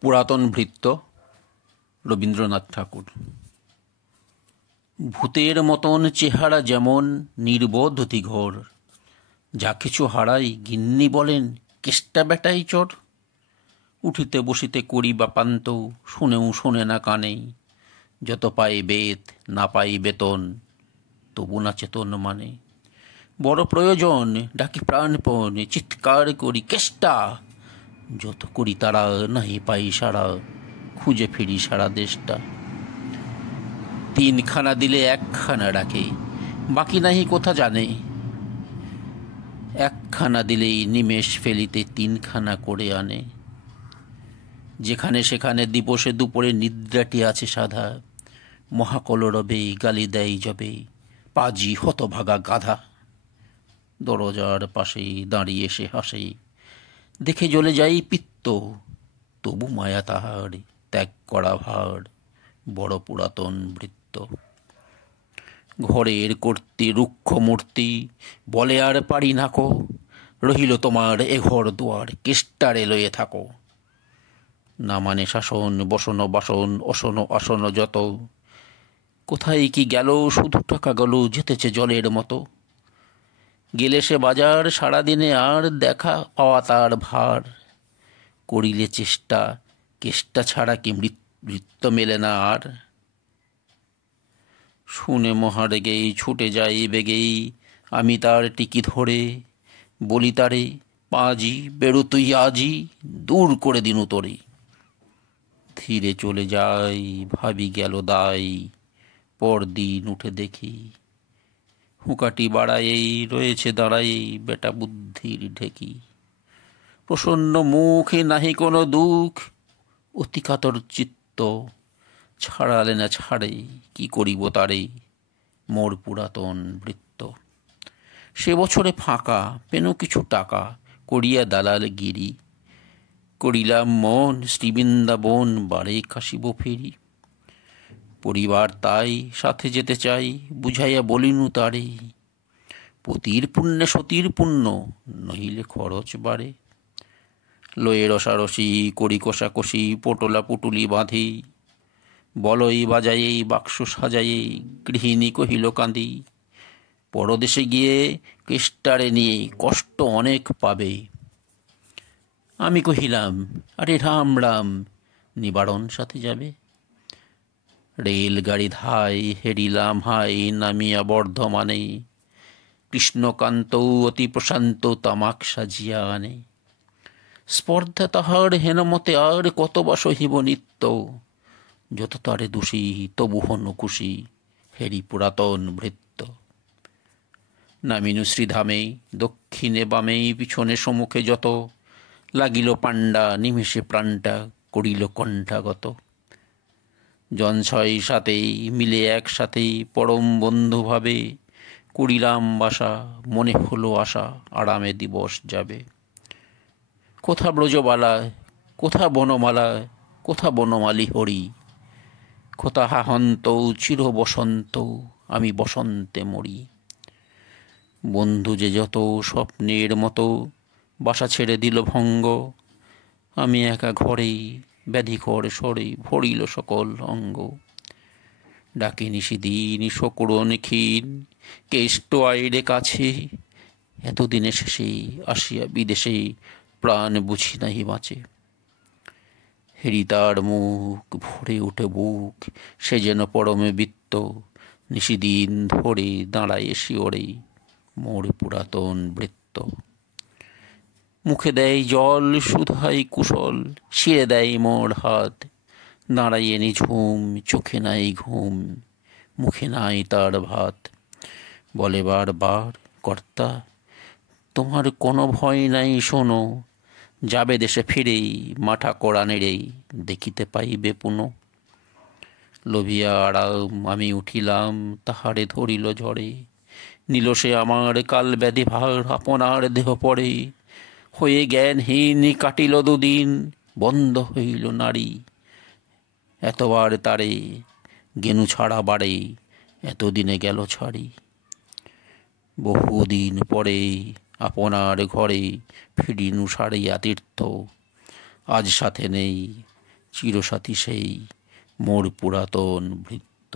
পুরাতন ভৃত্য রবীন্দ্রনাথ ঠাকুর। ভূতের মতন চেহারা যেমন নির্বোধ অতি ঘোর, যা কিছু হারাই গিন্নি বলেন কেষ্টা বেটাই চোর। উঠিতে বসিতে করি বাপান্ত, শুনেও শোনে না কানে। যত পাই বেত না পাই বেতন, তবু না চেতন মানে। বড় প্রয়োজন ডাকি প্রাণপণ, চিৎকার করি কেষ্টা। যত করি তারা নাহি পাই সারা, খুঁজে ফিরি সারা দেশটা। তিনখানা দিলে একখানা ডাকে, বাকি নাহি কোথা জানে। একখানা দিলেই নিমেষ ফেলিতে তিনখানা করে আনে। যেখানে সেখানে দিবসে দুপুরে নিদ্রাটি আছে সাধা, মহাকলরবে গালি দেয় যবে পাজি হতভাগা গাধা। দরজার পাশে দাঁড়িয়ে সে হাসে, দেখে জ্বলে যাই পিত্ত। তবু মায়া তাহার ত্যাগ করা ভার, বড় পুরাতন ভৃত্য। ঘরের কর্ত্রী রুক্ষ মূর্তি বলে আর পারি নাকো, রহিল তোমার এ ঘর দুয়ার, কেষ্টারে লয়ে থাকো। না মানে শাসন বসন বাসন অসন আসন যত, কোথায় কি গেল শুধু টাকা গেল যেতেছে জলের মতো। গেলে সে বাজার সারাদিনে আর দেখা পাওয়া তার ভার। করিলে চেষ্টা কেষ্টা ছাড়া কি ভৃত্য মেলে না আর। শুনে মহারেগেই ছুটে যাই বেগেই আমি তার টিকি ধরে, বলি তারে পাজি বেরো তুই আজই, দূর করে দিনু তোরে। ধীরে চলে যাই ভাবি গেল দাই, পরদিন উঠে দেখি হুঁকাটি বাড়ায়েই রয়েছে দাঁড়ায়েই বেটা বুদ্ধির ঢেকি। প্রসন্ন মুখে নাহি কোনো দুঃখ, অতি কাতর চিত্ত। ছাড়ালে না ছাড়ে কি করিব তারে, মোর পুরাতন ভৃত্য। সে বছরে ফাঁকা পেন কিছু টাকা, করিয়া দালাল গিরি। করিলাম মন শ্রীবৃন্দাবন বারে কাশিব ফিরি। পরিবার তাই সাথে যেতে চাই, বুঝাইয়া বলিনু তারে। পতির পুণ্যে সতীর পুণ্য, নহিলে খরচ বাড়ে। লয়ে রসারসি করি কষাকষি, পটোলা পুটুলি বাঁধি। বলই বাজায়েই বাক্স সাজায়েই, গৃহিণী কহিল কাঁদি। পরদেশে গিয়ে কেষ্টারে নিয়ে কষ্ট অনেক পাবে। আমি কহিলাম আরে রাম রাম, নিবারণ সাথে যাবে। রেলগাড়ি ধাই হেরিলাম হাই নামিয়া বর্ধমানে। কৃষ্ণকান্ত অতি প্রশান্ত তামাক সাজিয়া আনে। স্পর্ধা তাহার হেনমতে আর কত বা সহিব নিত্য। যত তারে দোষী তবু হন খুশি, হেরি পুরাতন ভৃত্য। নামিনু শ্রীধামে দক্ষিণে বামে পিছনে সম্মুখে যত, লাগিল পাণ্ডা নিমেষে প্রাণটা করিল কণ্ঠাগত। জনছয় সাথেই মিলে একসাথেই পরম বন্ধু ভাবে, করিলাম বাসা মনে হলো আশা আরামে দিবস যাবে। কোথা ব্রজবালায় কোথা বনমালায়, কোথা বনমালী হরি। কোথা হাহন্ত চির বসন্ত, আমি বসন্তে মরি। বন্ধু যে যত স্বপ্নের মতো, বাসা ছেড়ে দিল ভঙ্গ। আমি একা ঘরেই ব্যাধিকর স্বরে ভরিল সকল অঙ্গ। ডাকি নিশিদিন শকুরন ক্ষীণ, কেষ্ট আইরে কাছে। এতদিনে শেষে আসিয়া বিদেশে, প্রাণ বুঝি নাহি বাঁচে। হেরি তার মুখ ভরে উঠে বুক, সে যেন পরমে বৃত্ত। নিশিদিন ধরে দাঁড়ায় শিওরে, মোর পুরাতন ভৃত্য। মুখে দেয় জল সুধাই কুশল, শিরে দেয় মোর হাত। দাঁড়াইয়ে নিঝুম চোখে নাই ঘুম, মুখে নাই তার ভাত। বলে বারবার কর্তা তোমার কোনো ভয় নাই শোনো। যাবে দেশে ফিরেই মাঠা কোড়া নেড়েই, দেখিতে পাইবে পুনঃ। লোভিয়া আরাম আমি উঠিলাম, তাহারে ধরিল ঝড়ে। নিল সে আমার কাল ব্যাধি ভার, আপনার দেহ পড়ে। হয়ে জ্ঞানহীন কাটিল দুদিন, বন্ধ হইল নারী। এতবার তারে গেনু ছাড়া বাড়ে, এতদিনে গেল ছাড়ি। বহুদিন পরে আপনার ঘরে ফিরিনু সারিয়া তীর্থ। আজ সাথে নেই চিরসাথী সেই মোর পুরাতন ভৃত্য।